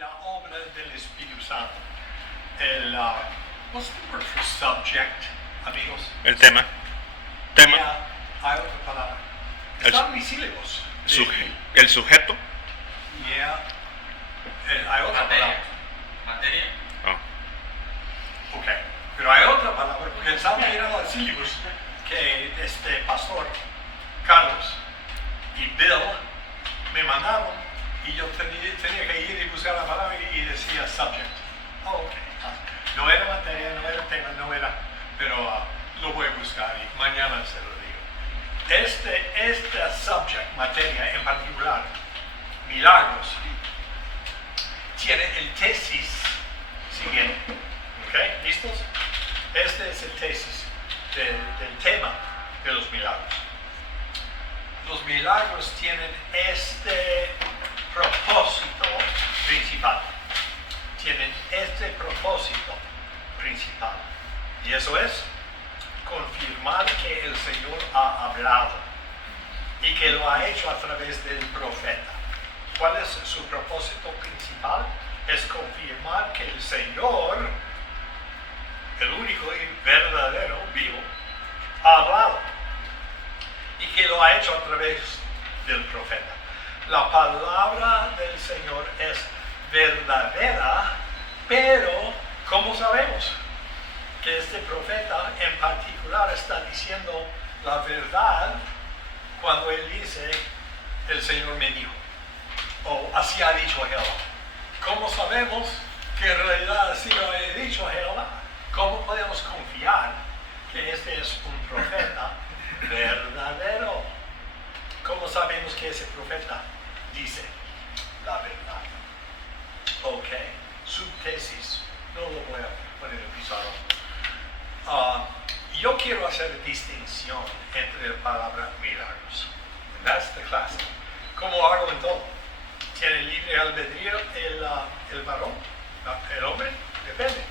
la obra del Espíritu Santo. What's the word for subject, amigos? El tema. Tema. Yeah, hay otra palabra. Están mis sílabos. El sujeto. Yeah. Hay otra palabra. Materia. Oh. Ok. Pero hay otra palabra, porque estaba mirando al sílabus que pastor Carlos y Bill me mandaron y yo tenía que ir y buscar la palabra y decía subject. Oh, ok. No era materia, no era tema, no era, pero lo voy a buscar y mañana se lo digo. Este subject, materia en particular, milagros, tiene el tesis siguiente. ¿Ok? ¿Listos? Este es el tesis del tema de los milagros. Los milagros tienen este propósito principal. Tienen este propósito principal. Y eso es confirmar que el Señor ha hablado y que lo ha hecho a través del profeta. ¿Cuál es su propósito principal? Es confirmar que el Señor, el único y verdadero vivo, ha hablado y que lo ha hecho a través del profeta. La palabra del Señor es verdadera, pero ¿cómo sabemos que este profeta en particular está diciendo la verdad cuando él dice el Señor me dijo o así ha dicho Jehová? ¿Cómo sabemos que en realidad así lo ha dicho Jehová? ¿Cómo podemos confiar que este es un profeta verdadero? ¿Cómo sabemos que ese profeta dice la verdad? Ok, subtesis, no lo voy a poner en pizarra. Yo quiero hacer distinción entre la palabra milagros. That's the class. ¿Cómo hago en todo? ¿Tiene libre albedrío el varón? ¿El hombre? Depende.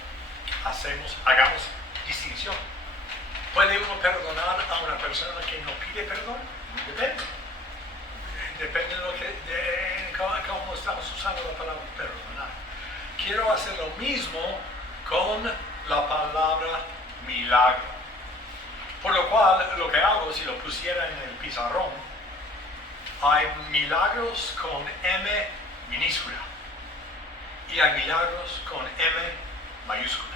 Hagamos distinción. ¿Puede uno perdonar a una persona que no pide perdón? Depende. Depende de cómo estamos usando la palabra perdonar. Quiero hacer lo mismo con la palabra milagro. Por lo cual, lo que hago, si lo pusiera en el pizarrón, hay milagros con M minúscula y hay milagros con M mayúscula.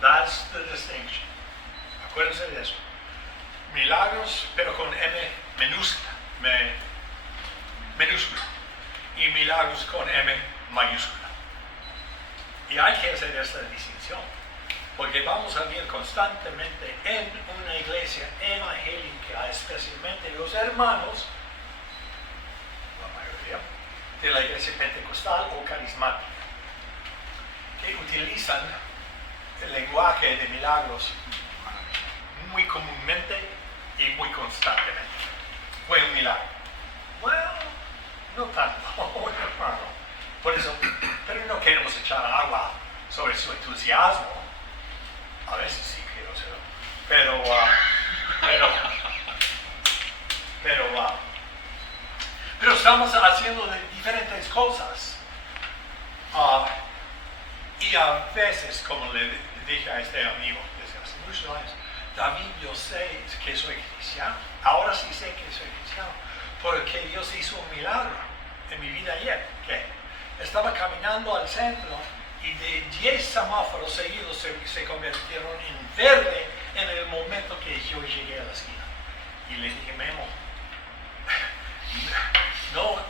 That's the distinction. Acuérdense de eso. Milagros, pero con M minúscula. Minúscula. Y milagros con M mayúscula. Y hay que hacer esta distinción, porque vamos a ver constantemente en una iglesia evangélica, especialmente los hermanos, la mayoría, de la iglesia pentecostal o carismática, que utilizan el lenguaje de milagros muy comúnmente y muy constantemente. Fue un milagro. Bueno, no tanto, hermano. Por eso, pero no queremos echar agua sobre su entusiasmo. A veces sí quiero hacerlo. Pero estamos haciendo de diferentes cosas. Y a veces, como le dije a este amigo desde hace muchos años, David, yo sé que soy cristiano. Ahora sí sé que soy cristiano. Porque Dios hizo un milagro en mi vida ayer. ¿Qué? Estaba caminando al centro y de 10 semáforos seguidos se convirtieron en verde en el momento que yo llegué a la esquina. Y le dije, Memo,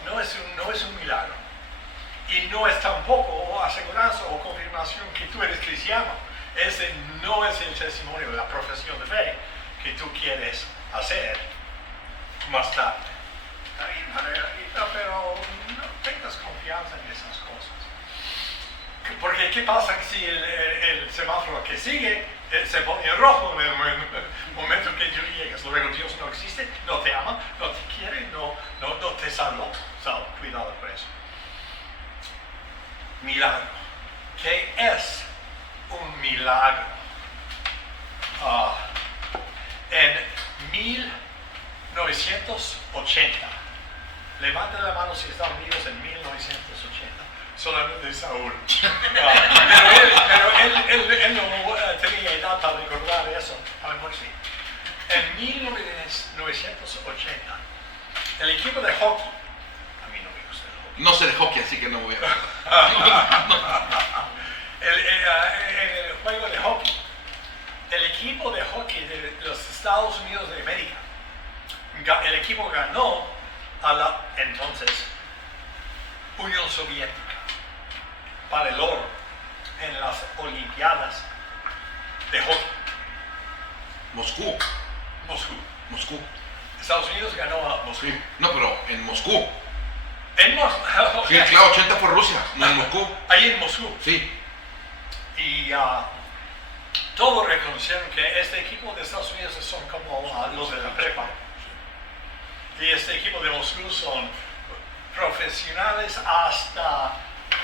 no es un milagro. Y no es tampoco aseguranza o confirmación que tú eres cristiano. Ese no es el testimonio, la profesión de fe que tú quieres hacer más tarde. Pero no tengas confianza en esas cosas. Porque ¿qué pasa si el semáforo que sigue se pone en rojo en el momento que tú llegas? Luego Dios no existe, no te ama, no te quiere, no te salvó. Cuidado con eso. Milagro. ¿Qué es un milagro? En 1980, levanten la mano si están vivos en 1980. solamente Saúl. Pero él no tenía edad para recordar eso, a lo mejor sí. En 1980, el equipo de hockey, a mí no me gusta el hockey. No sé de hockey, así que no voy a... el juego de hockey, el equipo de hockey de los Estados Unidos de América, el equipo ganó a la entonces Unión Soviética para el oro en las Olimpiadas de hockey. Moscú. Moscú. Estados Unidos ganó a Moscú. Sí. No, pero en Moscú. En Moscú. Sí, claro, 80 fue Rusia, no en Moscú. Ahí en Moscú. Sí. Y todos reconocieron que este equipo de Estados Unidos son como los de la prepa. Y este equipo de Moscú son profesionales hasta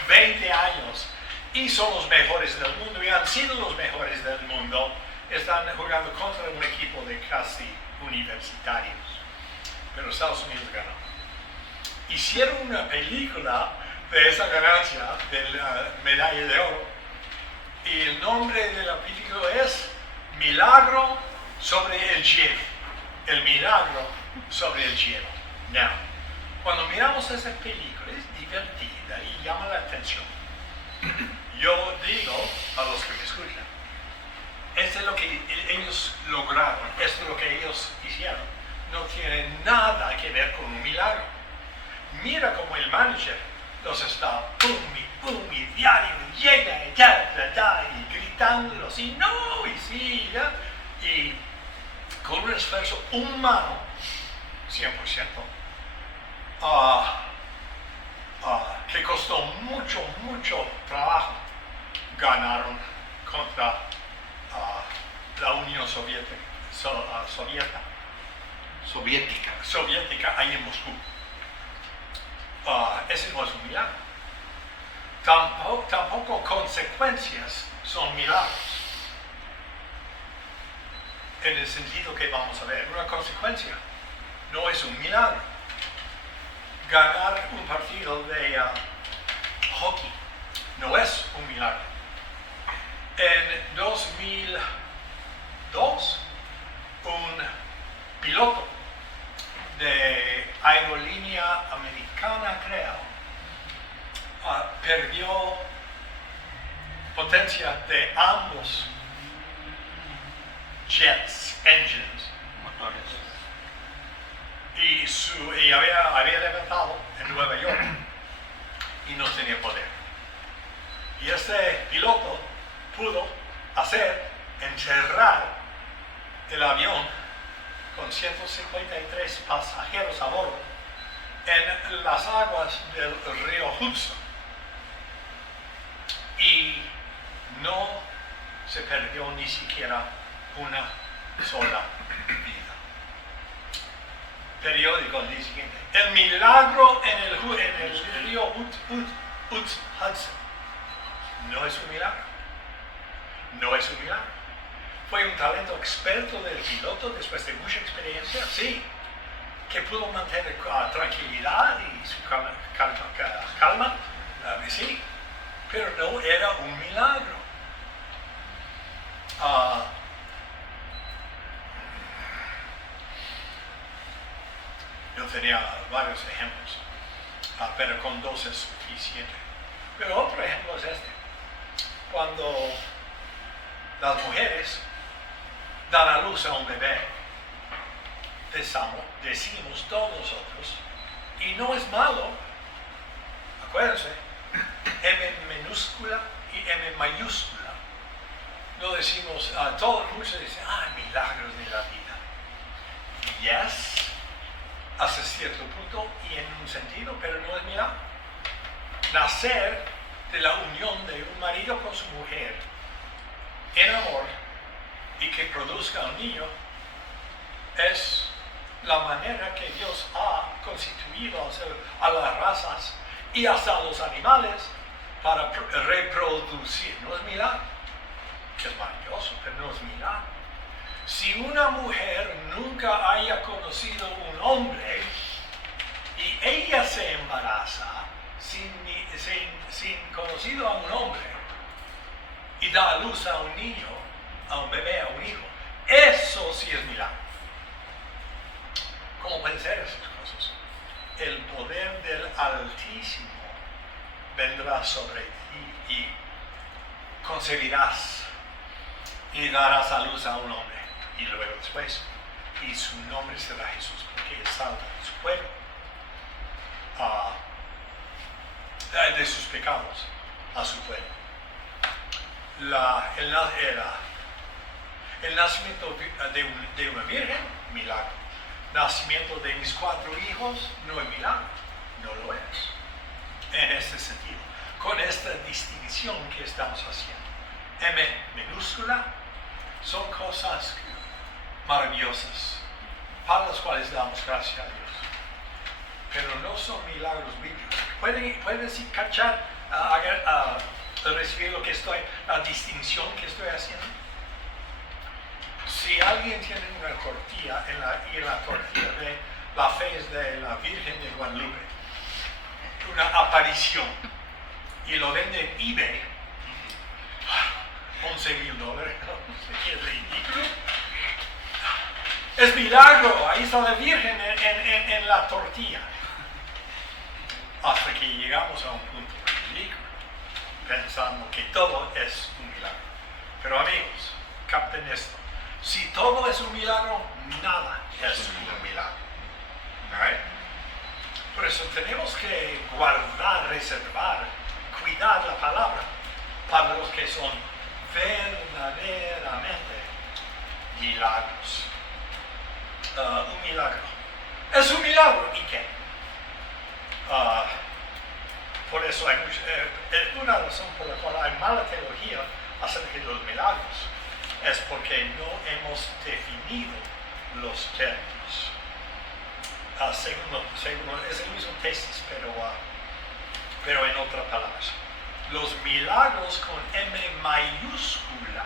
20 años y son los mejores del mundo y han sido los mejores del mundo. Están jugando contra un equipo de casi universitarios. Pero Estados Unidos ganó. Hicieron una película de esa ganancia de la medalla de oro y el nombre de la película es Milagro sobre el hielo. El milagro sobre el hielo. Now, cuando miramos esa película es divertida y llama la atención. Yo digo a los que me escuchan, esto es lo que ellos lograron, esto es lo que ellos hicieron, no tiene nada que ver con un milagro. Mira como el manager los está y diario, y llega y gritándolos, y no, y sí, ¿ya? Y con un esfuerzo humano, 100%, que costó mucho trabajo, ganaron contra la Unión Soviética ahí en Moscú. Ese no es un milagro. Tampoco consecuencias son milagros. En el sentido que vamos a ver, una consecuencia no es un milagro. Ganar un partido de hockey no es un milagro. En 2002, un piloto de aerolínea americana, creo, perdió potencia de ambos engines, Motores. y había levantado en Nueva York y no tenía poder. Y este piloto pudo encerrar el avión con 153 pasajeros a bordo en las aguas del río Hudson. Y no se perdió ni siquiera una sola vida. Periódico al día siguiente. El milagro en el río Hudson no es un milagro. No es un milagro. Fue un talento experto del piloto después de mucha experiencia, sí, que pudo mantener tranquilidad y su calma, sí, pero no era un milagro. Yo tenía varios ejemplos, pero con dos es suficiente. Pero otro ejemplo es este. Cuando las mujeres dan a luz a un bebé, decimos todos nosotros, y no es malo, acuérdense, M minúscula y M mayúscula. No decimos, todos muchos dicen, milagros de la vida. Yes, hasta cierto punto y en un sentido, pero no es milagro. Nacer de la unión de un marido con su mujer en amor y que produzca un niño es la manera que Dios ha constituido a las razas y hasta a los animales para reproducir. No es milagro, que es maravilloso, pero no es milagro. Si una mujer nunca haya conocido un hombre y ella se embaraza sin circuncido a un hombre y da a luz a un niño, a un bebé, a un hijo, eso sí es milagro. ¿Cómo pueden ser esas cosas? El poder del Altísimo vendrá sobre ti y concebirás y darás a luz a un hombre. Y luego después, y su nombre será Jesús, porque es salvo de su pueblo, de sus pecados, a su pueblo. El nacimiento de una virgen, milagro. Nacimiento de mis 4 hijos, no es milagro, no lo es. En este sentido, con esta distinción que estamos haciendo. M minúscula son cosas maravillosas para las cuales damos gracias a Dios, pero no son milagros bíblicos. ¿Pueden sí cachar, recibir la distinción que estoy haciendo? Si alguien tiene una tortilla y la tortilla de la fe es de la Virgen de Guadalupe, una aparición, y lo vende en eBay, $11,000, no sé qué es ridículo. Es milagro, ahí está la Virgen en la tortilla. Hasta que llegamos a un punto ridículo, pensando que todo es un milagro. Pero amigos, capten esto. Si todo es un milagro, nada es un milagro. ¿Right? Por eso tenemos que guardar, reservar, cuidar la palabra para los que son verdaderamente milagros. Un milagro. Es un milagro. ¿Y qué? Por eso hay una razón por la cual hay mala teología acerca de los milagros es porque no hemos definido los términos. Es el mismo tesis, pero en otras palabras. Los milagros con M mayúscula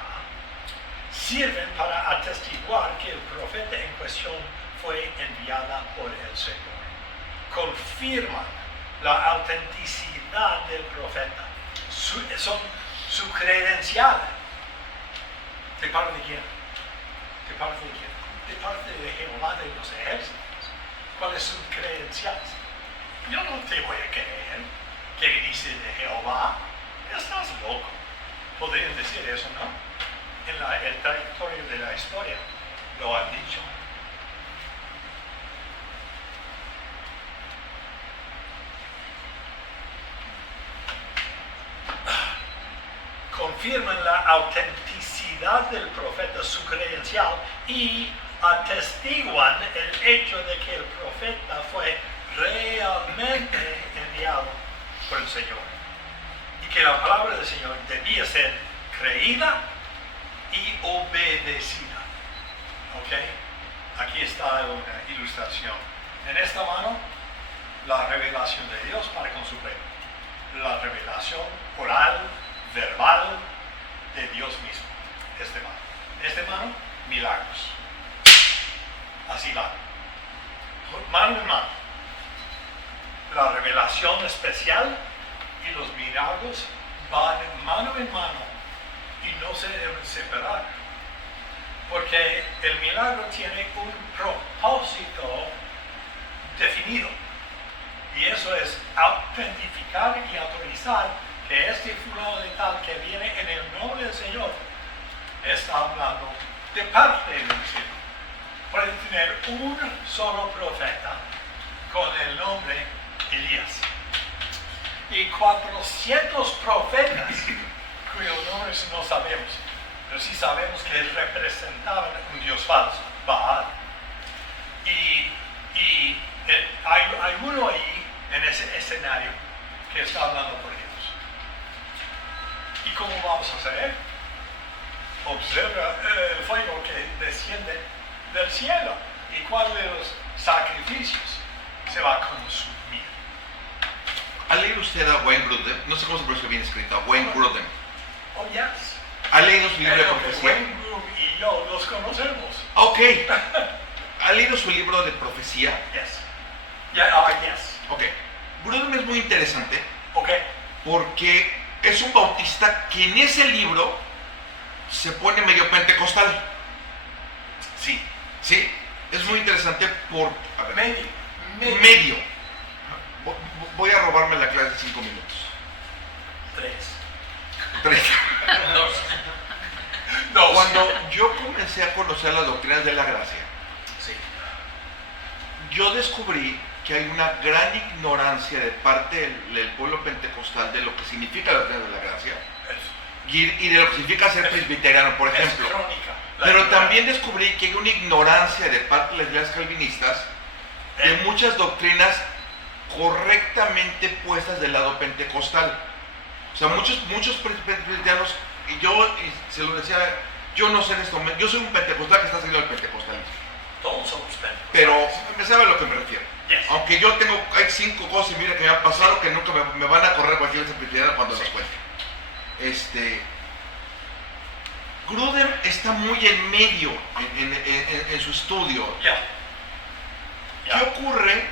sirven para atestiguar que el profeta en cuestión fue enviada por el Señor. Confirman la autenticidad del profeta. Son su credencial. ¿De parte de quién? ¿De parte de quién? De parte de Jehová de los ejércitos. ¿Cuáles son sus credenciales? Yo no te voy a creer que dice de Jehová. Estás loco. Podrían decir eso, ¿no? En el trayectoria de la historia lo han dicho. Confirman la autenticidad del profeta, su credencial, y atestiguan el hecho de que el profeta fue realmente enviado por el Señor y que la palabra del Señor debía ser creída y obedecida. ¿Ok? Aquí está una ilustración. En esta mano, la revelación de Dios para con su pueblo. La revelación oral, verbal de Dios mismo. Este mano, milagros. Así va. Mano en mano. La revelación especial y los milagros van mano en mano y no se deben separar. Porque el milagro tiene un propósito definido. Y eso es autentificar y autorizar que este fulano de tal que viene en el nombre del Señor está hablando de parte del Señor. Puede tener un solo profeta con el nombre Elías y 400 profetas cuyos nombres no sabemos, pero sí sabemos que representaban un Dios falso, Baal. Y hay uno ahí en ese escenario que está hablando por Dios. ¿Y cómo vamos a hacer? Observa el fuego que desciende del cielo y cuál de los sacrificios se va a consumir. ¿Ha leído usted a Wayne Grudem? No sé cómo se pronuncia bien escrito, a Wayne Grudem. Oh, yes. ¿Ha leído su libro de Creo que profecía? Wayne Grudem y yo los conocemos. Ok. ¿Ha leído su libro de profecía? Yes. Yeah, yes. Ok. Grudem es muy interesante Ok. porque es un bautista que en ese libro se pone medio pentecostal. Sí. ¿Sí? Es muy interesante por... a ver, Medio. Voy a robarme la clase de 5 minutos. 3. 3. 2. Cuando yo comencé a conocer las doctrinas de la gracia, Sí. yo descubrí que hay una gran ignorancia de parte del pueblo pentecostal de lo que significa la doctrina de la gracia y de lo que significa ser presbiteriano, por ejemplo. Es crónica. Pero también descubrí que hay una ignorancia de parte de las iglesias calvinistas de muchas doctrinas correctamente puestas del lado pentecostal. O sea, muchos presbiterianos, y se lo decía, yo no sé en este momento, yo soy un pentecostal que está saliendo del pentecostalismo. Todos somos pentecostales. Pero me sabe a lo que me refiero. Yes. Aunque yo hay 5 cosas y mira que me han pasado que nunca me van a correr cualquier presbiteriano cuando las cuente. Grudem está muy en medio en su estudio. ¿Qué ocurre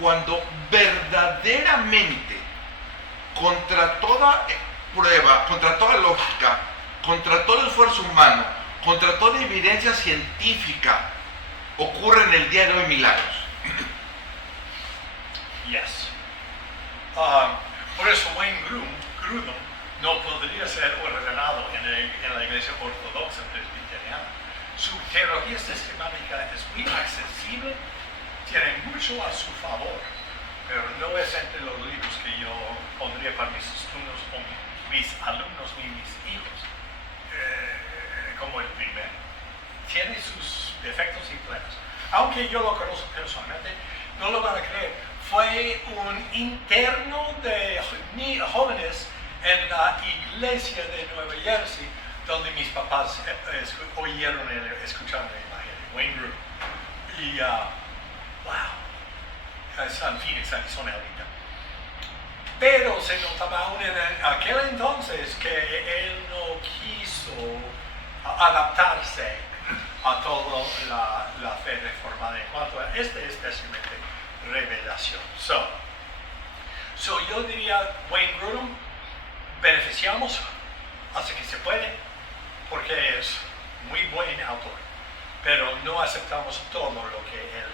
cuando verdaderamente, contra toda prueba, contra toda lógica, contra todo esfuerzo humano, contra toda evidencia científica, ocurren en el día de hoy milagros? Yes. Por eso Wayne Grudem no podría ser ordenado en la iglesia ortodoxa presbiteriana. Su teología sistemática es muy accesible, tiene mucho a su favor, pero no es entre los libros que yo pondría para mis estudios o mis alumnos ni mis hijos como el primero. Tiene sus defectos y problemas. Aunque yo lo conozco personalmente, no lo van a creer. Fue un interno de jóvenes en la iglesia de Nueva Jersey, donde mis papás escucharon el evangelio, Wayne Grudem. Y, wow, está en Phoenix, Arizona ahorita. Pero se notaba aún en aquel entonces que él no quiso adaptarse a toda la fe reformada en cuanto a especialmente revelación. So yo diría, Wayne Grudem, beneficiamos hasta que se puede, porque es muy buen autor, pero no aceptamos todo lo que él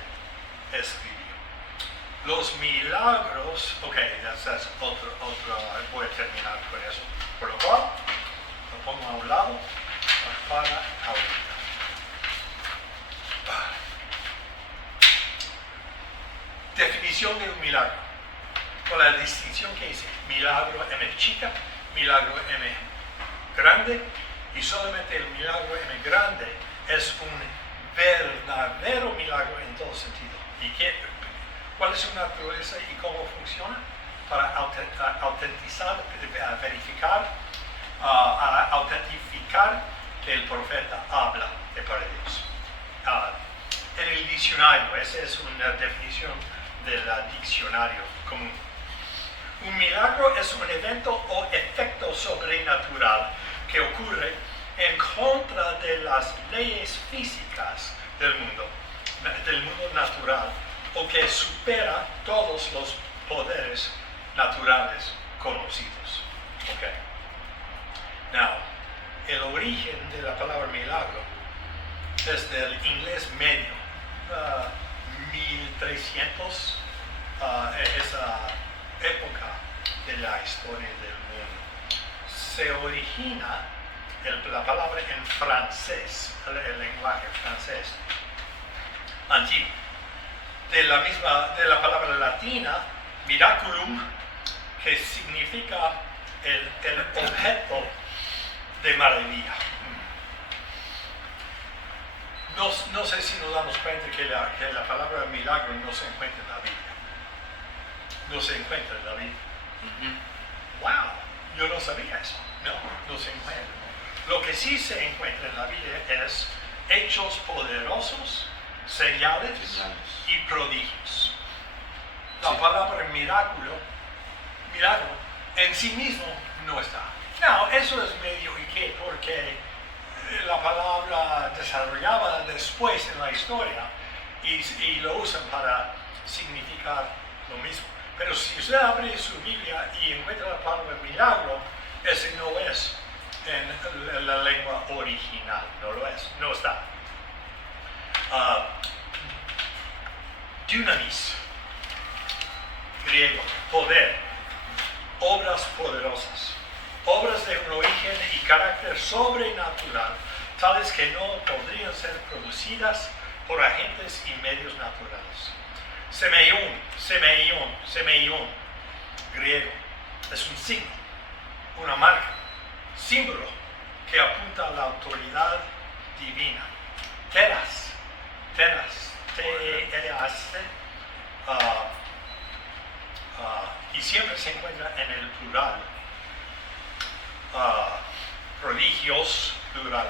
escribió. Los milagros, ok, esa es otro, voy a terminar con eso, por lo cual lo pongo a un lado para ahorita. Definición de un milagro, con la distinción que hice: milagro M chica, milagro M grande, y solamente el milagro M grande es un verdadero milagro en todo sentido. ¿Y cuál es su naturaleza y cómo funciona? Para autentizar, verificar, autentificar que el profeta habla de parte de Dios. En el diccionario, esa es una definición del diccionario común. Un milagro es un evento o efecto sobrenatural que ocurre en contra de las leyes físicas del mundo natural, o que supera todos los poderes naturales conocidos. Okay. Now, el origen de la palabra milagro es del inglés medio, 1300, esa época de la historia del mundo. Se origina la palabra en francés, el lenguaje francés antiguo, de la palabra latina miraculum, que significa el objeto de maravilla. No sé si nos damos cuenta que la palabra milagro no se encuentra en la Biblia. No se encuentra en la Biblia. Wow, yo no sabía eso. No se encuentra. Lo que sí se encuentra en la Biblia es hechos poderosos, señales y prodigios. La palabra milagro en sí mismo no está. No, eso es medio y qué, porque la palabra desarrollaba después en la historia y lo usan para significar lo mismo. Pero si usted abre su Biblia y encuentra la palabra milagro, ese no es en la lengua original, no lo es, no está. Dunamis, griego, poder, obras poderosas, obras de un origen y carácter sobrenatural, tales que no podrían ser producidas por agentes y medios naturales. Semeion, griego, es un signo, una marca, símbolo que apunta a la autoridad divina. Teras, T-E-R-A-S, y siempre se encuentra en el plural, prodigios, plural.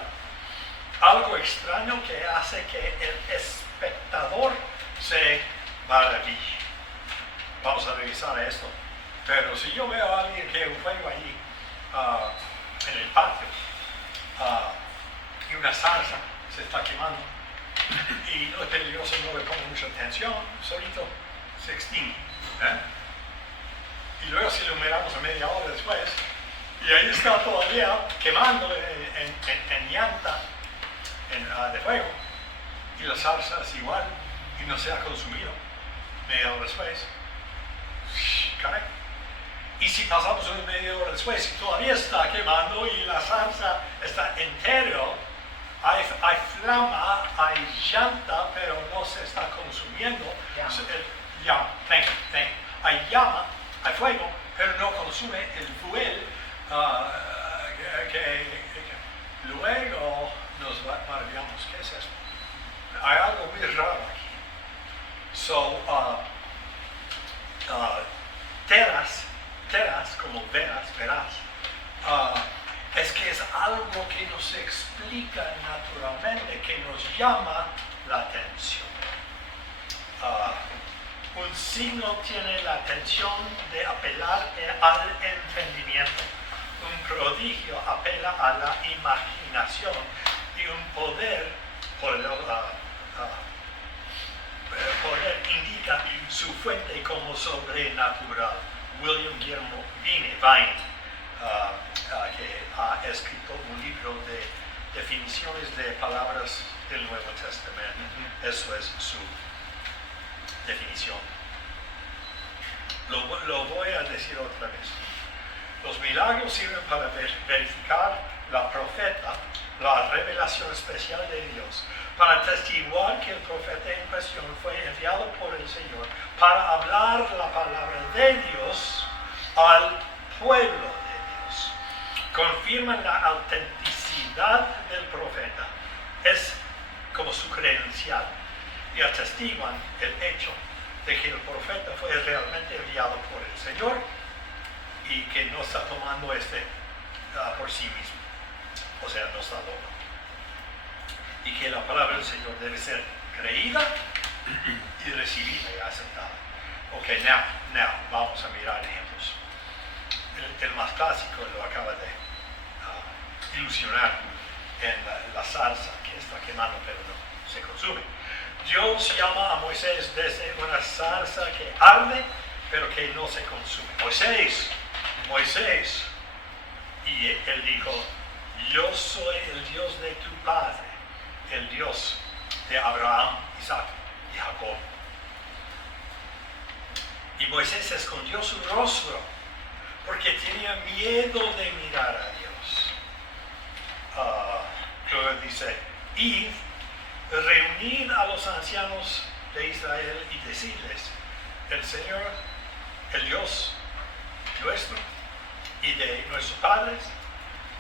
Algo extraño que hace que el espectador se maraville. Vamos a revisar esto. Pero si yo veo a alguien que un fuego allí en el patio y una salsa se está quemando y no es peligroso, no le pongo mucha atención, solito se extingue. Y luego si lo miramos a media hora después y ahí está todavía quemando en llanta de fuego y la salsa es igual y no se ha consumido media hora después. Caray. Y si pasamos una media hora después y todavía está quemando y la salsa está entero, hay flama, hay llanta, pero no se está consumiendo. Hay llama, hay fuego, pero no consume el fuel que luego nos maravillamos. ¿Qué es esto? Hay algo muy raro aquí. Teras, como verás, es que es algo que nos explica naturalmente, que nos llama la atención. Un signo tiene la atención de apelar al entendimiento. Un prodigio apela a la imaginación y un poder indica su fuente como sobrenatural. William Guillermo Vine, que ha escrito un libro de definiciones de palabras del Nuevo Testamento. Eso es su definición. Lo voy a decir otra vez. Los milagros sirven para verificar la revelación especial de Dios, para atestiguar que el profeta en cuestión fue enviado por el Señor para hablar la palabra de Dios al pueblo de Dios. Confirman la autenticidad del profeta, es como su credencial, y atestiguan el hecho de que el profeta fue realmente enviado por el Señor y que no está tomando por sí mismo, o sea, no está loco. Y que la palabra del Señor debe ser creída y recibida y aceptada. Ok, now, vamos a mirar ejemplos. El más clásico lo acaba de ilusionar en la salsa que está quemando, pero no se consume. Dios llama a Moisés desde una salsa que arde, pero que no se consume. Moisés, y él dijo, yo soy el Dios de tu padre, el Dios de Abraham, Isaac y Jacob. Y Moisés escondió su rostro porque tenía miedo de mirar a Dios. Luego dice, id, reunid a los ancianos de Israel y decirles, el Señor, el Dios nuestro y de nuestros padres,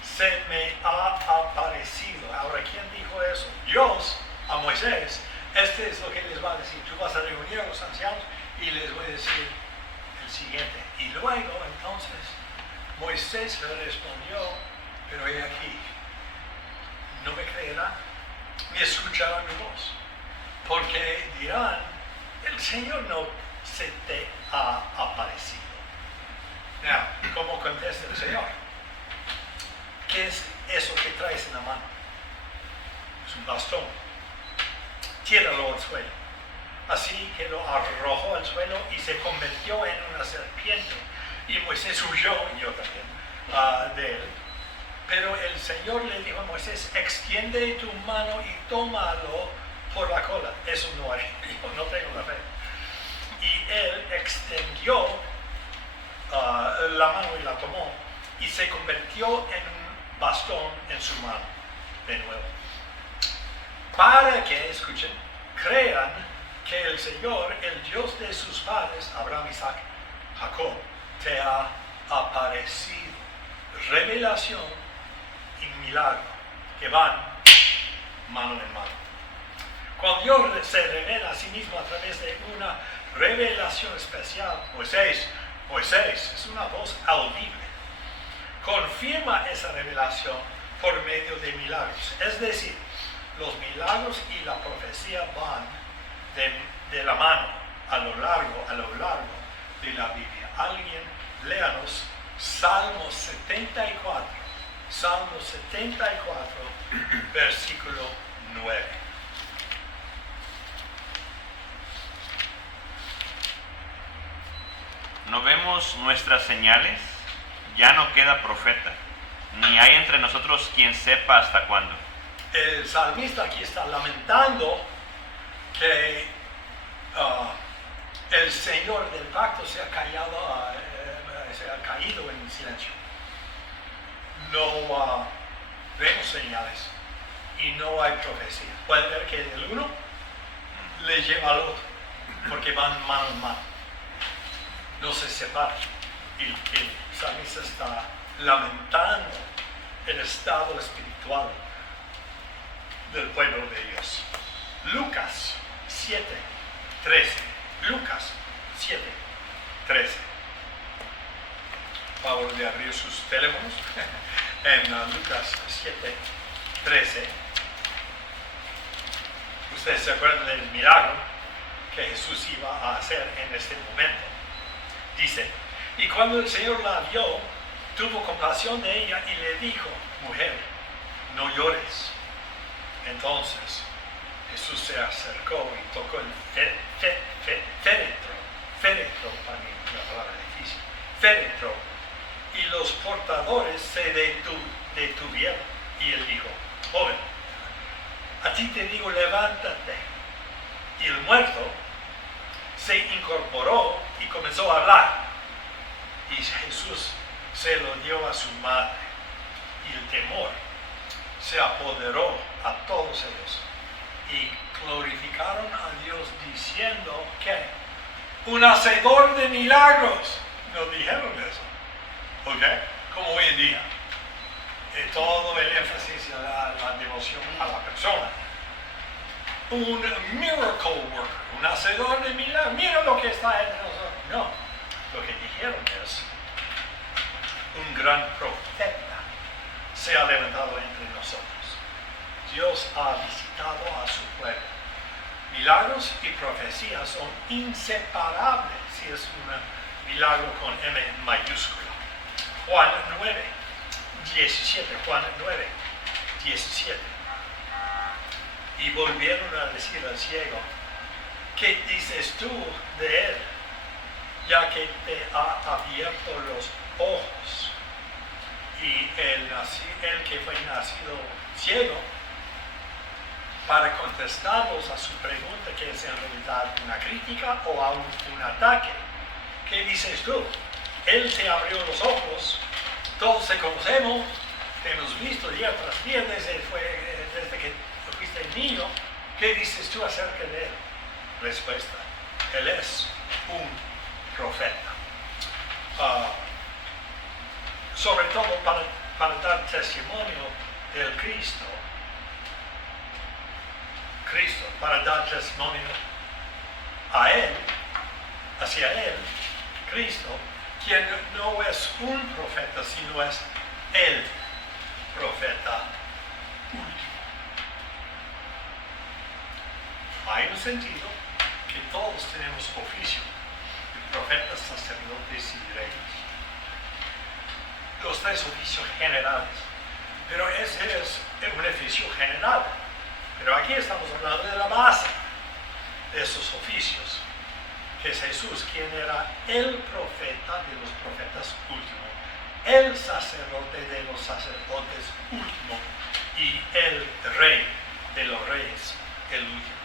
se me ha aparecido. Ahora, ¿quién dijo eso? Dios a Moisés. Este es lo que les va a decir. Tú vas a reunir a los ancianos y les voy a decir el siguiente. Y luego, entonces, Moisés le respondió, pero he aquí, no me creerán, ni escucharán mi voz, porque dirán, el Señor no se te ha aparecido. Now, ¿cómo contesta el Señor? ¿Qué es eso que traes en la mano? Es un bastón. Tíralo al suelo. así que lo arrojó al suelo y se convirtió en una serpiente. Y Moisés huyó, y yo también, de él. Pero el Señor le dijo a Moisés, extiende tu mano y tómalo por la cola. Eso no haré, yo no tengo la fe. Y él extendió la mano y la tomó y se convirtió en un bastón en su mano de nuevo. Para que, escuchen, crean que el Señor, el Dios de sus padres, Abraham, Isaac, Jacob, te ha aparecido. Revelación y milagro que van mano en mano. Cuando Dios se revela a sí mismo a través de una revelación especial, Moisés, es una voz audible. Confirma esa revelación por medio de milagros. Es decir, los milagros y la profecía van de la mano a lo largo de la Biblia. Alguien, léanos Salmo 74, versículo 9. No vemos nuestras señales, ya no queda profeta, ni hay entre nosotros quien sepa hasta cuándo. El salmista aquí está lamentando que el Señor del pacto se ha caído en silencio. No vemos señales y no hay profecía. Pueden ver que el uno le lleva al otro, porque van mano en mano. No se separan. Y el salmista está lamentando el estado espiritual del pueblo de Dios. Lucas 7:13. Lucas 7:13. Favor de abrir sus teléfonos en Lucas 7:13. Ustedes se acuerdan del milagro que Jesús iba a hacer en este momento. Dice, y cuando el Señor la vio, tuvo compasión de ella y le dijo, mujer, no llores. Entonces Jesús se acercó y tocó el féretro, para mí la palabra difícil, féretro, y los portadores se detuvieron. Y él dijo, joven, a ti te digo, levántate. Y el muerto se incorporó y comenzó a hablar. Y Jesús se lo dio a su madre. Y el temor se apoderó a todos ellos. Y glorificaron a Dios diciendo que un hacedor de milagros. Nos dijeron eso. ¿Ok? Como hoy en día. Todo el énfasis a la devoción a la persona. Un miracle worker, un hacedor de milagros. Mira lo que está entre nosotros. No, lo que dijeron es, un gran profeta se ha levantado entre nosotros. Dios ha visitado a su pueblo. Milagros y profecías son inseparables si es un milagro con M mayúscula. Juan 9:17. Juan 9:17. Y volvieron a decir al ciego, ¿qué dices tú de él? Ya que te ha abierto los ojos. Y el que fue nacido ciego, para contestarlos a su pregunta, que es en realidad una crítica o a un ataque, ¿qué dices tú? Él te abrió los ojos, todos te conocemos, te hemos visto día tras día desde que fuiste niño. ¿Qué dices tú acerca de él? Respuesta, él es un profeta. Sobre todo para dar testimonio del Cristo, para dar testimonio a él, hacia él, Cristo, quien no es un profeta, sino es el profeta último. Hay un sentido que todos tenemos oficio de profetas, sacerdotes y reyes. Los tres oficios generales. Pero ese es un oficio general. Pero aquí estamos hablando de la base. de esos oficios, que es Jesús, quien era el profeta de los profetas último, el sacerdote de los sacerdotes último y el rey de los reyes, el último.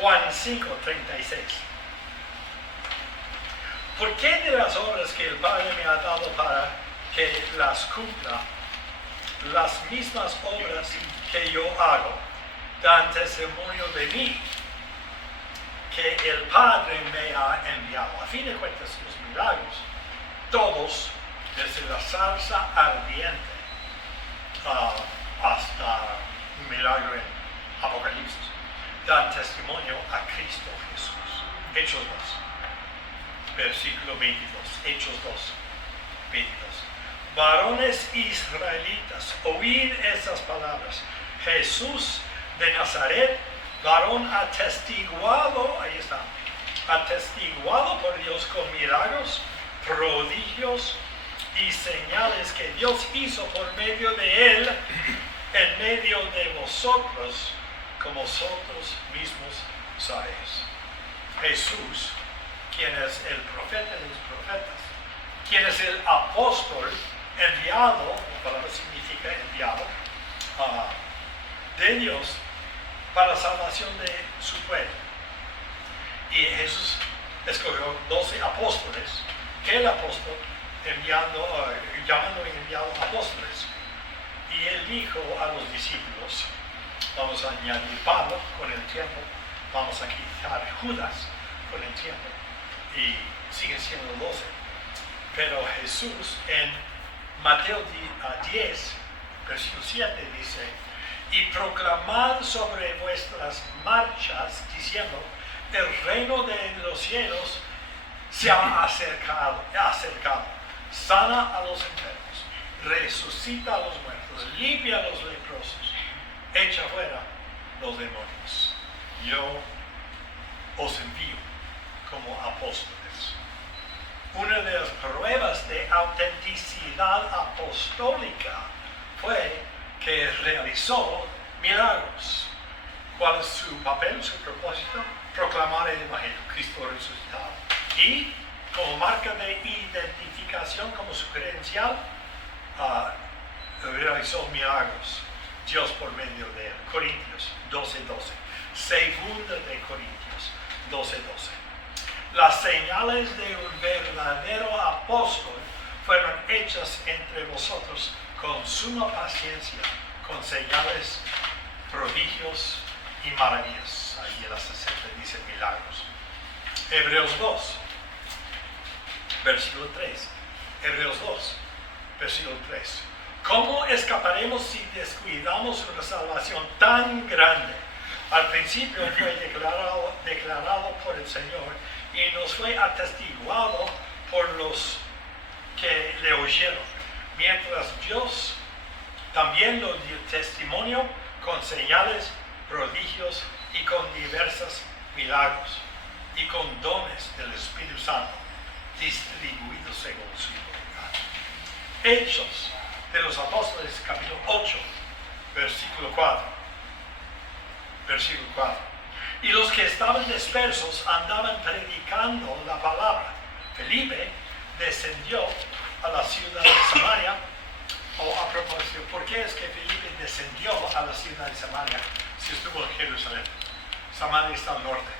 Juan 5:36. ¿Por qué de las obras que el Padre me ha dado para que las cumpla, las mismas obras que yo hago, dan testimonio de mí, que el Padre me ha enviado? A fin de cuentas, los milagros, todos, desde la zarza ardiente hasta un milagro en Apocalipsis, dan testimonio a Cristo Jesús. Hechos 2, versículo 22. Hechos 2, 22. Varones israelitas, oíd estas palabras. Jesús de Nazaret, varón atestiguado, ahí está, atestiguado por Dios con milagros, prodigios y señales que Dios hizo por medio de él, en medio de vosotros, como vosotros mismos sabéis. Jesús, quien es el profeta de los profetas, quien es el apóstol enviado, la palabra significa enviado, de Dios para la salvación de su pueblo. Y Jesús escogió 12 apóstoles, que el apóstol llamando y enviado apóstoles. Y él dijo a los discípulos, vamos a añadir Pablo con el tiempo, vamos a quitar Judas con el tiempo, y siguen siendo 12. Pero Jesús en Mateo 10, versículo 7 dice, y proclamad sobre vuestras marchas, diciendo, el reino de los cielos se ha acercado, sana a los enfermos, resucita a los muertos, limpia a los leprosos, echa fuera los demonios. Yo os envío como apóstoles. Una de las pruebas de autenticidad apostólica fue que realizó milagros. ¿Cuál es su papel, su propósito? Proclamar el Evangelio, Cristo resucitado. Y como marca de identificación, como su credencial, realizó milagros, Dios por medio de él. Corintios 12:12. Segunda de Corintios 12:12. Las señales de un verdadero apóstol fueron hechas entre vosotros con suma paciencia, con señales, prodigios y maravillas. Ahí en la 60 dice milagros. Hebreos 2, versículo 3. Hebreos 2, versículo 3. ¿Cómo escaparemos si descuidamos una salvación tan grande? Al principio fue declarado por el Señor y nos fue atestiguado por los que le oyeron, mientras Dios también lo dio testimonio con señales, prodigios y con diversos milagros y con dones del Espíritu Santo distribuidos según su voluntad. Hechos de los Apóstoles, capítulo 8, versículo 4. Versículo 4. Y los que estaban dispersos andaban predicando la palabra. Felipe descendió a la ciudad de Samaria. A propósito, ¿por qué es que Felipe descendió a la ciudad de Samaria si estuvo en Jerusalén? Samaria está al norte.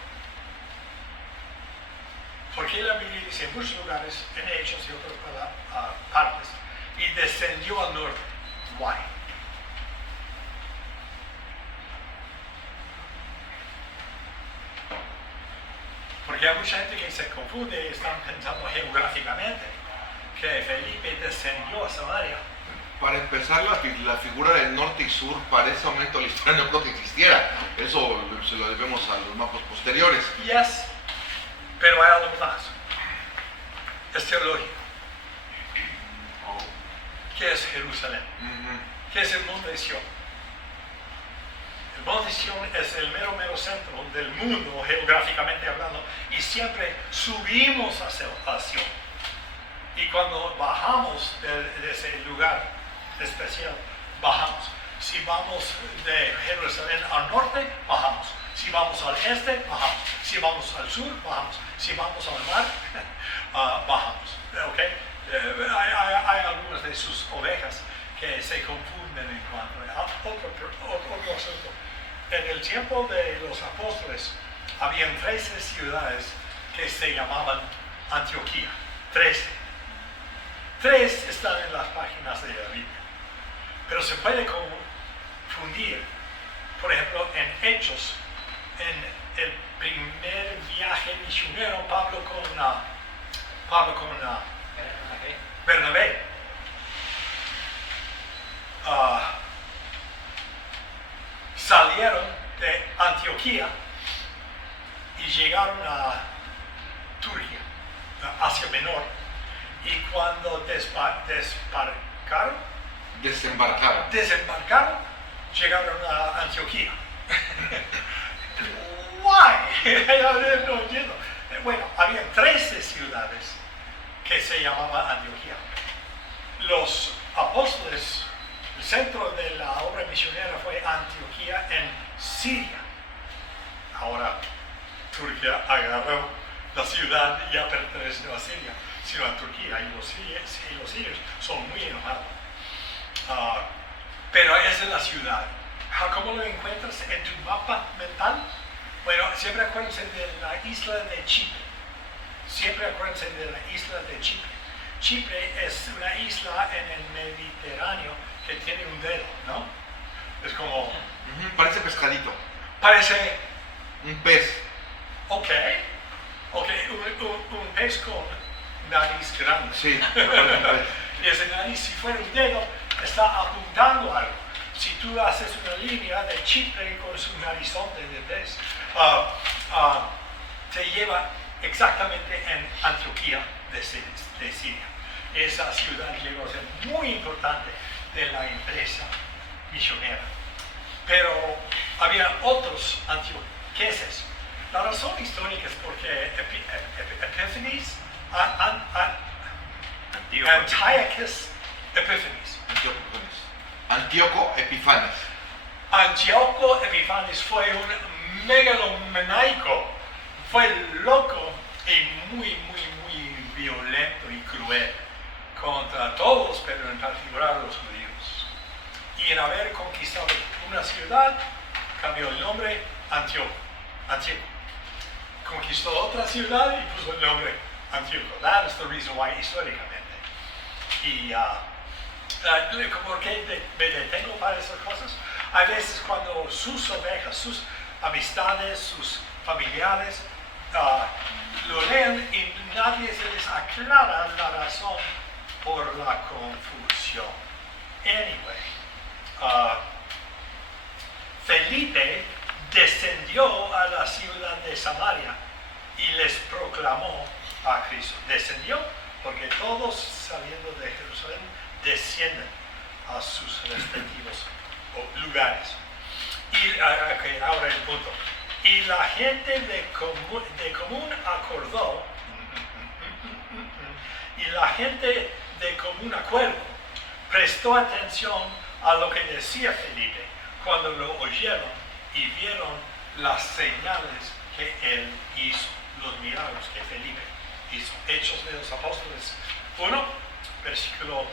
Porque la Biblia dice en muchos lugares, en Hechos y otras partes, y descendió al norte? Why? Porque hay mucha gente que se confunde y están pensando geográficamente que Felipe descendió a Samaria. Para empezar, la figura del norte y sur para ese momento de la historia no creo que existiera. Eso se lo debemos a los mapas posteriores. Yes, pero hay algo más. Es teológico. ¿Qué es Jerusalén? ¿Qué es el monte de Sión? El monte de Sión es el mero centro del mundo, geográficamente hablando, y siempre subimos hacia Sión. Y cuando bajamos de ese lugar especial, bajamos. Si vamos de Jerusalén al norte, bajamos. Si vamos al este, bajamos. Si vamos al sur, bajamos. Si vamos al mar, bajamos. ¿Okay? Hay algunas de sus ovejas que se confunden en cuanto a otro asunto. En el tiempo de los apóstoles, habían 13 ciudades que se llamaban Antioquía. 13. 3 están en las páginas de la Biblia. Pero se puede confundir. Por ejemplo, en Hechos, en el primer viaje misionero, Pablo con Bernabé. Salieron de Antioquía y llegaron a Turquía, a Asia Menor. Y cuando desembarcaron, llegaron a Antioquía. Why? No entiendo. Bueno, había 13 ciudades que se llamaban Antioquía. Los apóstoles, el centro de la obra misionera fue Antioquía en Siria. Ahora Turquía agarró la ciudad y ya perteneció a Siria, sino a Turquía, y los sirios son muy enojados. Pero esa es la ciudad. ¿Cómo lo encuentras en tu mapa mental? Bueno, siempre acuérdense de la isla de Chipre. Siempre acuérdense de la isla de Chipre. Chipre es una isla en el Mediterráneo que tiene un dedo, ¿no? Es como... Parece pescadito. Parece... Un pez. Ok, un pez con nariz grande. Sí. Y ese nariz, si fuera un dedo, está apuntando algo. Si tú haces una línea de Chipre con su narizonte de pez, te lleva exactamente en Antioquía de Siria. Esa ciudad llegó a ser muy importante de la empresa misionera. Pero había otros antioqueses. La razón histórica es porque Epífanes, Antiochus Epífanes. Antíoco Epifanes. Antíoco Epifanes fue un megalomaniaco, fue loco y muy violento y cruel contra todos, pero en particular los judíos. Y en haber conquistado una ciudad, cambió el nombre Antíoco. Conquistó otra ciudad y puso el nombre Antíoco. That is the reason why históricamente. Y ¿por qué me detengo para esas cosas? Hay veces cuando sus ovejas, sus amistades, sus familiares lo leen y nadie se les aclara la razón por la confusión. Anyway, Felipe descendió a la ciudad de Samaria y les proclamó a Cristo. Descendió porque todos saliendo de Jerusalén descienden a sus respectivos lugares. Y ahora el punto. Y la gente de común acordó, y la gente de común acuerdo prestó atención a lo que decía Felipe cuando lo oyeron y vieron las señales que él hizo, los milagros que Felipe hizo. Hechos de los Apóstoles 1, versículo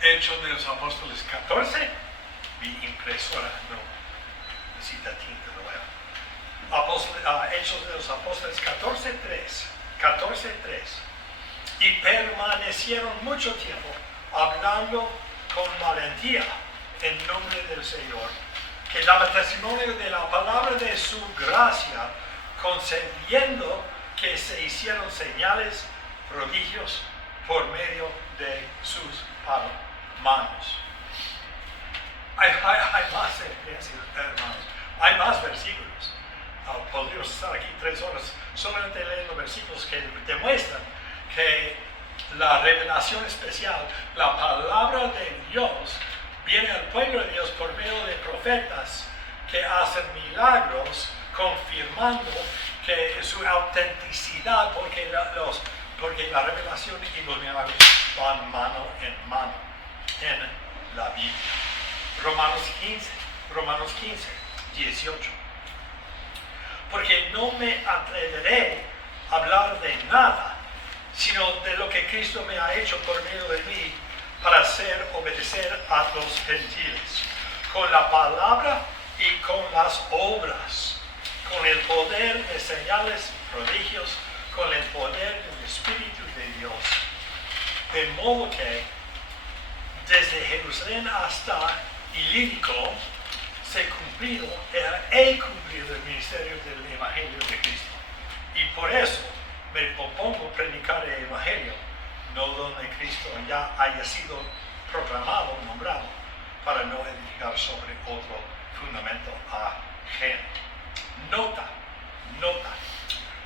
Hechos de los Apóstoles 14, mi impresora no necesita tinta, no veo. Hechos de los Apóstoles 14:3. Y permanecieron mucho tiempo hablando con valentía en nombre del Señor, que daba testimonio de la palabra de su gracia, concediendo que se hicieron señales, prodigios por medio de sus manos. Hay más hermanos, hay más versículos. Podríamos estar aquí 3 horas solamente leyendo versículos que demuestran que la revelación especial, la palabra de Dios, viene al pueblo de Dios por medio de profetas que hacen milagros, confirmando que su autenticidad, porque la revelación y los milagros van mano en mano en la Biblia. Romanos 15. 18. Porque no me atreveré a hablar de nada, sino de lo que Cristo me ha hecho por medio de mí para hacer obedecer a los gentiles, con la palabra y con las obras, con el poder de señales y prodigios, con el poder del Espíritu de Dios. De modo que desde Jerusalén hasta Ilírico he cumplido el ministerio del Evangelio de Cristo. Y por eso me propongo predicar el Evangelio, no donde Cristo ya haya sido proclamado, nombrado, para no edificar sobre otro fundamento ajeno. Nota,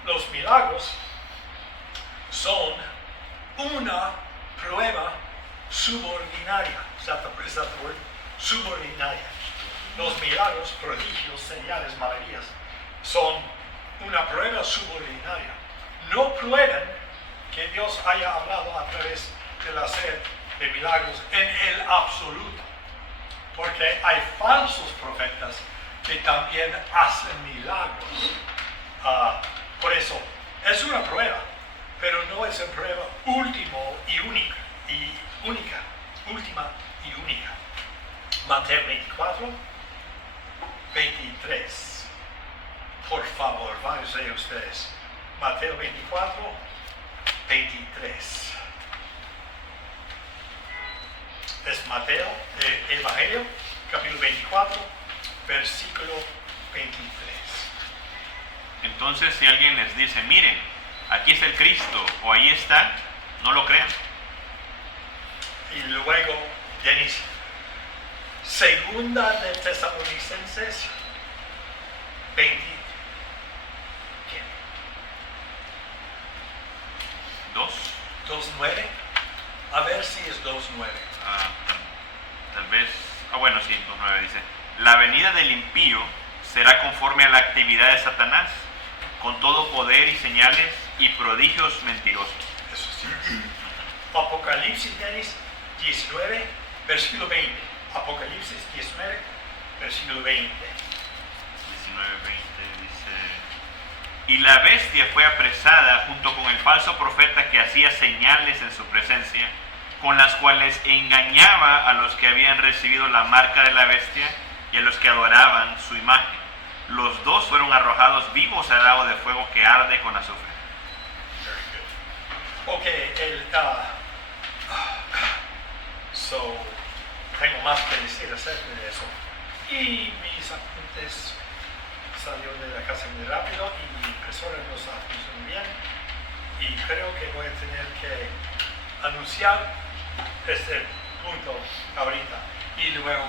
los milagros son una prueba subordinaria. ¿Es that the word? Subordinaria. Los milagros, prodigios, señales, maravillas son una prueba subordinaria. No prueban que Dios haya hablado a través del hacer de milagros en el absoluto, porque hay falsos profetas que también hacen milagros. Por eso es una prueba, pero no es una prueba última y única. Mateo 24, 23. Por favor, váyanse ustedes. Mateo 24, 23. Es Mateo, Evangelio, capítulo 24, versículo 23. Entonces, si alguien les dice, miren, aquí está el Cristo, o ahí está, no lo crean. Y luego, Denis, segunda de Tesalonicenses 20. ¿Quién? 2:9. A ver si es 2:9. Tal vez, bueno, sí, 2:9 dice, la venida del impío será conforme a la actividad de Satanás, con todo poder y señales y prodigios mentirosos. Eso sí. Apocalipsis, Denis, 19, versículo 20. Apocalipsis 19, versículo 20. 19:20 dice, y la bestia fue apresada junto con el falso profeta que hacía señales en su presencia, con las cuales engañaba a los que habían recibido la marca de la bestia y a los que adoraban su imagen. Los dos fueron arrojados vivos al lago de fuego que arde con azufre. Ok, tengo más que decir acerca de eso. Y mis apuntes salieron de la casa muy rápido y mi impresora no está funcionando bien. Y creo que voy a tener que anunciar este punto ahorita y luego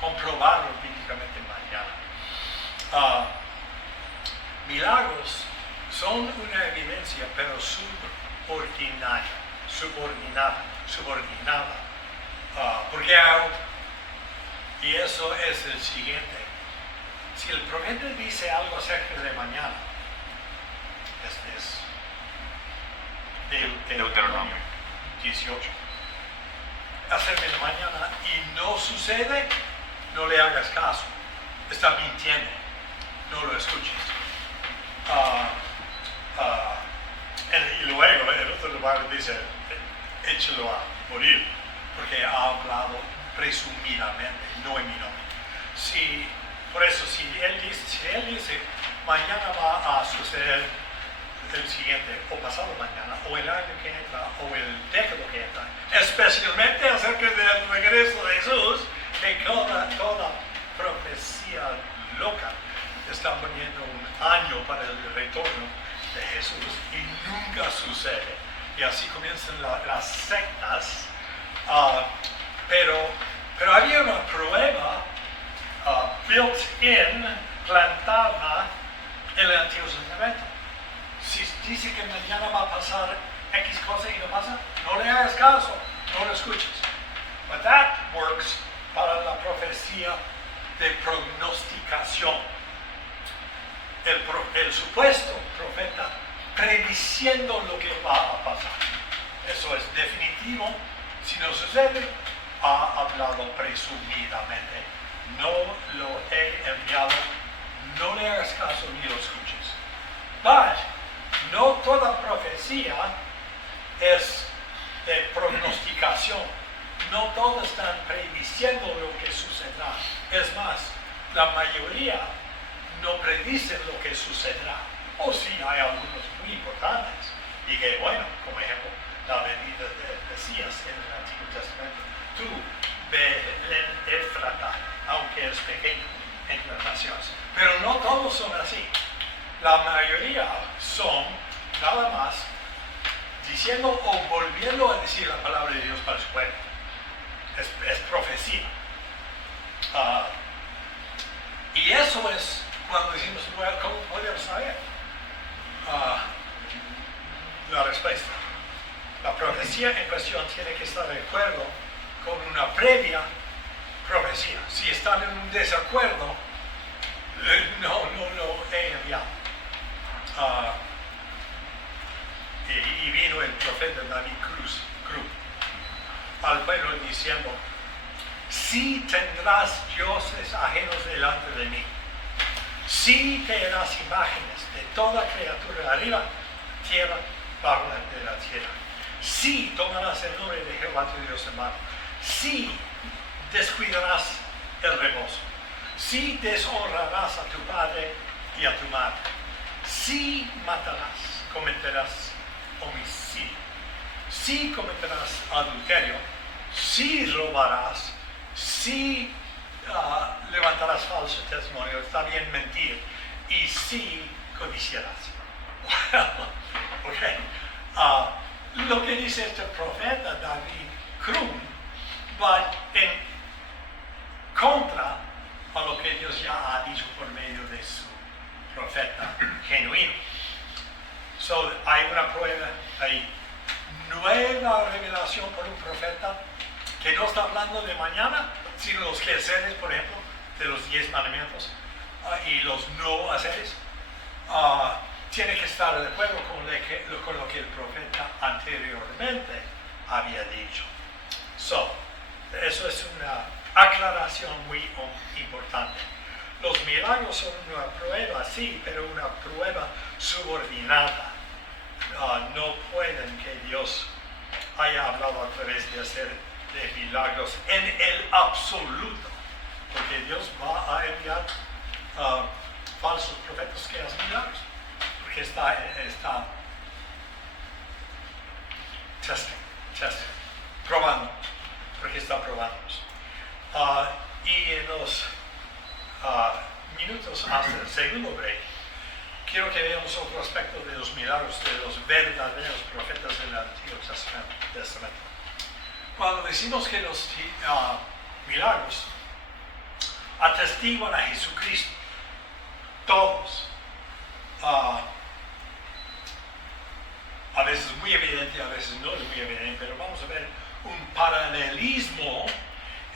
comprobarlo bíblicamente mañana. Milagros son una evidencia, pero subordinada. Porque y eso es el siguiente. Si el profeta dice algo acerca de mañana, este es Deuteronomio 18. Acerca de mañana y no sucede, no le hagas caso. Está mintiendo. No lo escuches. Y luego el otro lugar dice, échalo a morir, porque ha hablado presumidamente, no en mi nombre. Por eso, si él dice, mañana va a suceder el siguiente, o pasado mañana, o el año que entra, o el décado que entra, especialmente acerca del regreso de Jesús, que toda profecía loca está poniendo un año para el retorno de Jesús y nunca sucede. Y así comienzan las sectas, pero había una prueba built-in, plantada en el Antiguo Testamento. Si dice que mañana va a pasar X cosa y no pasa, no le hagas caso, no lo escuches. But that works para la profecía de prognosticación. El supuesto profeta prediciendo lo que va a pasar. Eso es definitivo. Si no sucede, ha hablado presumidamente, no lo he enviado, no le hagas caso ni lo escuches. But, no toda profecía es de prognosticación. No todos están prediciendo lo que sucederá. Es más, la mayoría no predicen lo que sucederá. O sí, hay algunos muy importantes. Y que, bueno, como ejemplo, la venida de Mesías en el Antiguo Testamento. Tú, Belén Efrata, aunque es pequeño entre las naciones. Pero no todos son así. La mayoría son nada más diciendo o volviendo a decir la palabra de Dios para su pueblo. Es profecía. Y eso es cuando decimos, bueno, ¿cómo podemos saber? La respuesta. La profecía en cuestión tiene que estar de acuerdo con una previa profecía. Si están en un desacuerdo, no lo he enviado. Y vino el profeta David Cruz al pueblo diciendo: si tendrás dioses ajenos delante de mí, si te harás imágenes de toda criatura arriba, tierra, bajo de la tierra, si tomarás el nombre de Jehová tu Dios en mano, si descuidarás el reposo, si deshonrarás a tu padre y a tu madre, si matarás, cometerás homicidio, si cometerás adulterio, si robarás, si levantarás falso testimonio, está bien mentir, y si codiciarás. Lo que dice este profeta David Krum va en contra a lo que Dios ya ha dicho por medio de su profeta genuino. Hay una prueba, hay nueva revelación por un profeta que no está hablando de mañana, sino los quehaceres, por ejemplo, de los 10 mandamientos y los no haceres. Tiene que estar de acuerdo con lo que el profeta anteriormente había dicho. Eso es una aclaración muy importante. Los milagros son una prueba, sí, pero una prueba subordinada. No pueden que Dios haya hablado a través de hacer de milagros en el absoluto, porque Dios va a enviar falsos profetas que hacen milagros, porque está probando, porque está probándonos. Y en los minutos hasta el segundo break, quiero que veamos otro aspecto de los milagros de los verdaderos profetas del Antiguo Testamento. Cuando decimos que los milagros atestiguan a Jesucristo, todos, a veces muy evidente, a veces no es muy evidente, pero vamos a ver un paralelismo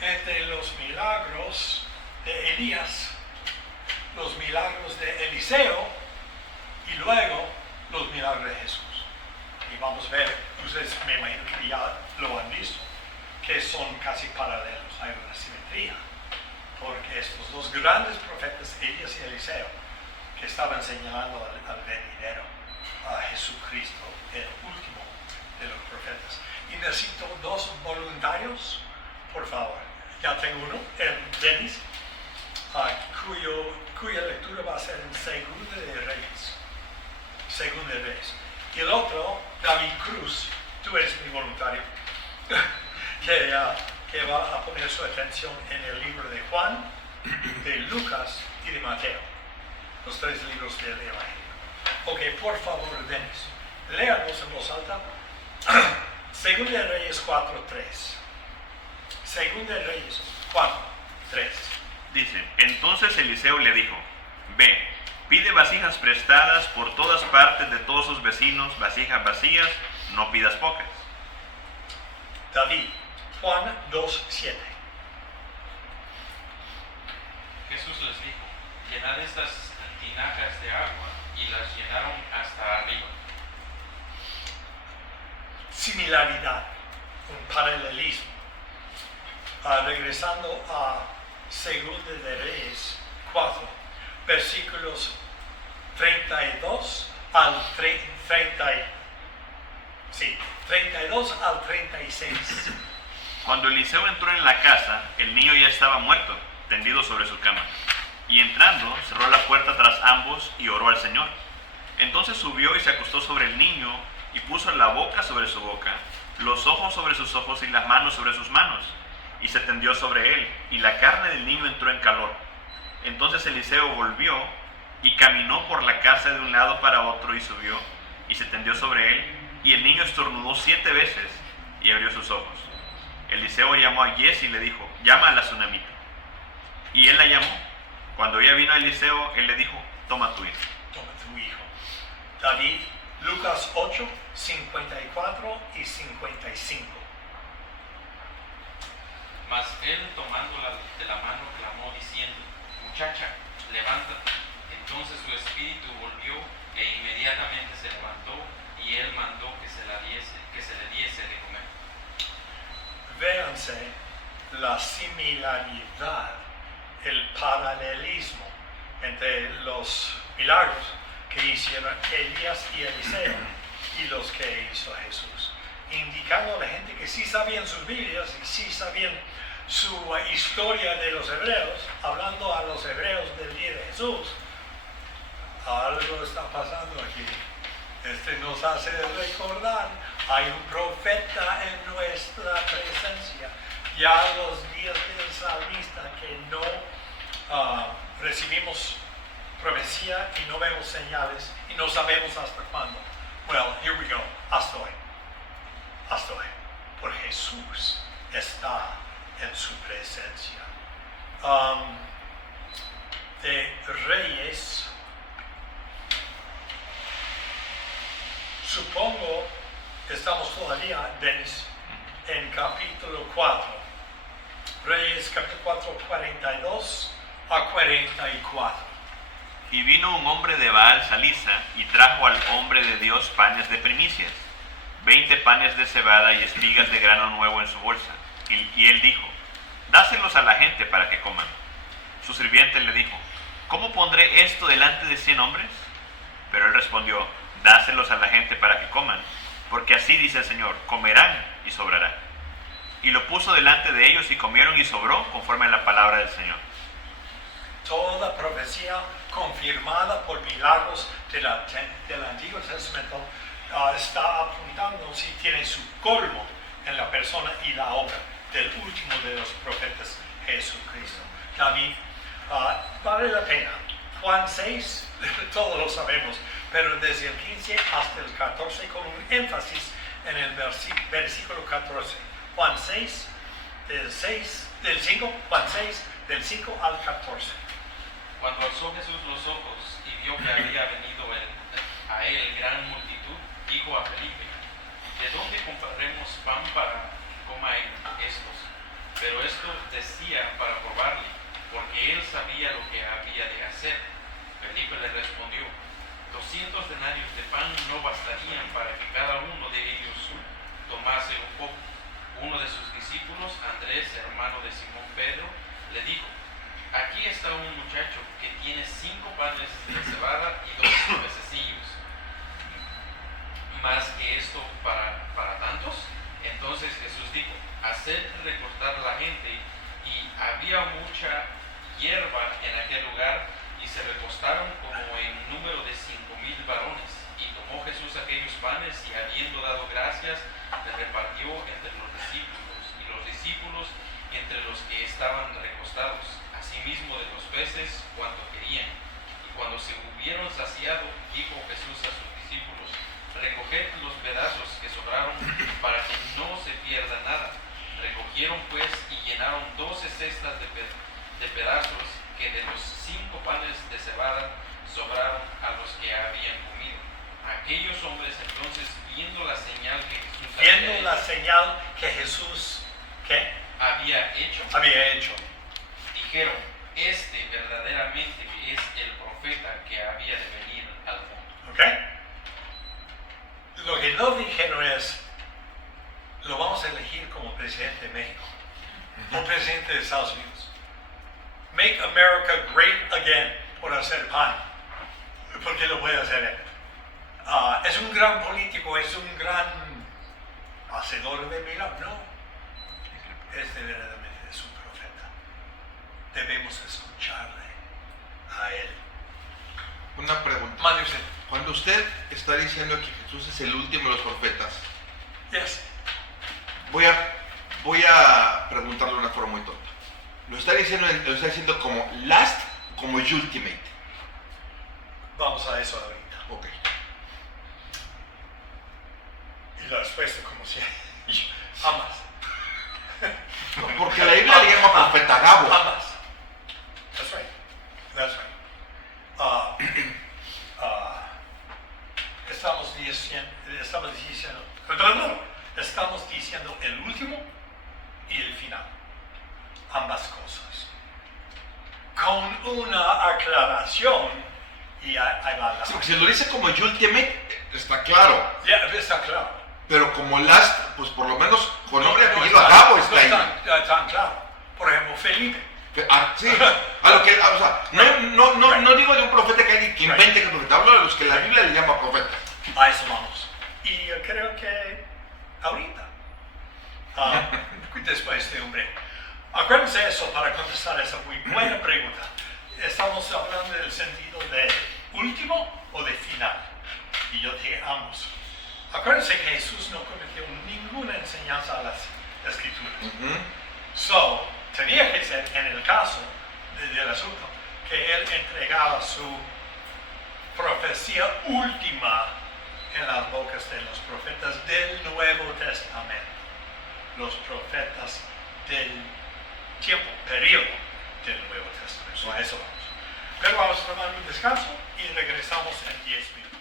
entre los milagros de Elías, los milagros de Eliseo y luego los milagros de Jesús. Y vamos a ver, ustedes me imagino que ya lo han visto, que son casi paralelos, hay una simetría, porque estos dos grandes profetas, Elías y Eliseo, que estaban señalando al venidero, a Jesucristo, el último de los profetas. Y necesito 2 voluntarios, por favor. Ya tengo uno, Denis, cuya lectura va a ser en Segunda de Reyes. Y el otro, David Cruz, tú eres mi voluntario, que va a poner su atención en el libro de Juan, de Lucas y de Mateo, los 3 libros del Evangelio. Ok, por favor, Denis, léanos en voz alta. Segunda de Reyes 4:3. Segunda de Reyes 4:3. Dice: entonces Eliseo le dijo: ve, pide vasijas prestadas por todas partes de todos sus vecinos, vasijas vacías, no pidas pocas. David, Juan 2:7. Jesús les dijo: llenad estas tinajas de agua, y las llenaron hasta arriba. Similaridad, un paralelismo. Regresando a Segunda de Reyes 4, versículos 32 al 32 al 36. Cuando Eliseo entró en la casa, el niño ya estaba muerto, tendido sobre su cama. Y entrando, cerró la puerta tras ambos y oró al Señor. Entonces subió y se acostó sobre el niño y puso la boca sobre su boca, los ojos sobre sus ojos y las manos sobre sus manos. Y se tendió sobre él, y la carne del niño entró en calor. Entonces Eliseo volvió y caminó por la casa de un lado para otro y subió, y se tendió sobre él, y el niño estornudó 7 veces y abrió sus ojos. Eliseo llamó a Giezi y le dijo, llama a la tsunamita. Y él la llamó. Cuando ella vino a Eliseo, él le dijo, toma tu hijo. Toma tu hijo. David, Lucas 8, 54 y 55. Mas él tomándola de la mano clamó diciendo, muchacha, levántate. Entonces su espíritu volvió e inmediatamente se levantó y él mandó que se le diese de comer. Véanse la similaridad, el paralelismo entre los milagros que hicieron Elías y Eliseo y los que hizo Jesús, indicando a la gente que sí sabían sus Biblias y sí sabían su historia de los hebreos, hablando a los hebreos del día de Jesús. Algo está pasando aquí. Nos hace recordar, hay un profeta en nuestra presencia. Ya los días del salmista que no recibimos profecía y no vemos señales y no sabemos hasta cuándo. Well, here we go. Hasta hoy. Hasta hoy. Por Jesús está en su presencia. De Reyes, supongo estamos todavía, Denis, en capítulo 4. Reyes capítulo 4, 42 a 44. Y vino un hombre de Baal Salisa y trajo al hombre de Dios panes de primicias, 20 panes de cebada y espigas de grano nuevo en su bolsa. Y él dijo, dáselos a la gente para que coman. Su sirviente le dijo, ¿cómo pondré esto delante de 100 hombres? Pero él respondió, dáselos a la gente para que coman, porque así dice el Señor, comerán y sobrará. Y lo puso delante de ellos y comieron y sobró conforme a la palabra del Señor. Toda profecía confirmada por milagros del Antiguo Testamento está apuntando si tiene su colmo en la persona y la obra del último de los profetas, Jesucristo. David, vale la pena. Juan 6, todos lo sabemos, pero desde el 15 hasta el 14 con un énfasis en el versículo 14. Juan 6, del 5 al 14. Cuando alzó Jesús los ojos y vio que había venido a él gran multitud, dijo a Felipe, ¿de dónde compraremos pan para que coman estos? Pero esto decía para probarle, porque él sabía lo que había de hacer. Felipe le respondió, 200 denarios de pan no bastarían para que cada uno de ellos tomase un poco. Uno de sus discípulos, Andrés, hermano de Simón Pedro, le dijo, aquí está un muchacho que tiene 5 panes de cebada y 2 pececillos. ¿Más que esto para tantos? Entonces Jesús dijo, haced recortar la gente, y había mucha hierba en aquel lugar, y se recostaron como en número de 5,000 varones. Y tomó Jesús aquellos panes, y habiendo dado gracias, les repartió entre los discípulos, y los discípulos entre los que estaban recostados, asimismo de los peces cuanto querían. Y cuando se hubieron saciado, dijo Jesús a sus discípulos, recoged los pedazos que sobraron para que no se pierda nada. Recogieron pues y llenaron 12 cestas de pedazos que de los 5 panes de cebada sobraron a los que habían comido. Aquellos hombres entonces, viendo la señal que Jesús había hecho, dijeron, este verdaderamente es el profeta que había de venir al mundo. ¿Okay? Lo que no dijeron es, lo vamos a elegir como presidente de México o presidente de Estados Unidos. Make America Great Again por hacer pan. Porque lo puede hacer él. Es un gran político, es un gran hacedor de milagros. No, verdaderamente es un profeta. Debemos escucharle a él. Una pregunta. Mande usted. Cuando usted está diciendo que Jesús es el último de los profetas, Yes. voy a preguntarle de una forma muy tonta. Lo está diciendo como last, como ultimate. Vamos a eso ahorita. Ok. Y la respuesta como si ambas. Porque la Biblia le llama profeta Gabo. Ambas. That's right. That's right. Estamos diciendo el último y el final. Ambas cosas. Con una aclaración y ahí va la. Sí, porque si lo dice como ultimate, está claro. Ya, está claro. Pero como last, pues por lo menos con nombre y apellido está- Gabo está no ahí. tan claro. Por ejemplo, Felipe. Sí, o sea, no digo de un profeta que alguien que invente que es profeta, hablo de los que la Biblia le llama profeta. A eso vamos. Y yo creo que ahorita, después de un break. Acuérdense eso para contestar esa muy buena pregunta. Estamos hablando del sentido de último o de final. Y yo dije ambos. Acuérdense que Jesús no cometió ninguna enseñanza a las escrituras. So, tenía que ser en el caso del asunto que él entregaba su profecía última en las bocas de los profetas del Nuevo Testamento. Los profetas del tiempo, periodo del Nuevo Testamento. A eso vamos. Pero vamos a tomar un descanso y regresamos en 10 minutos.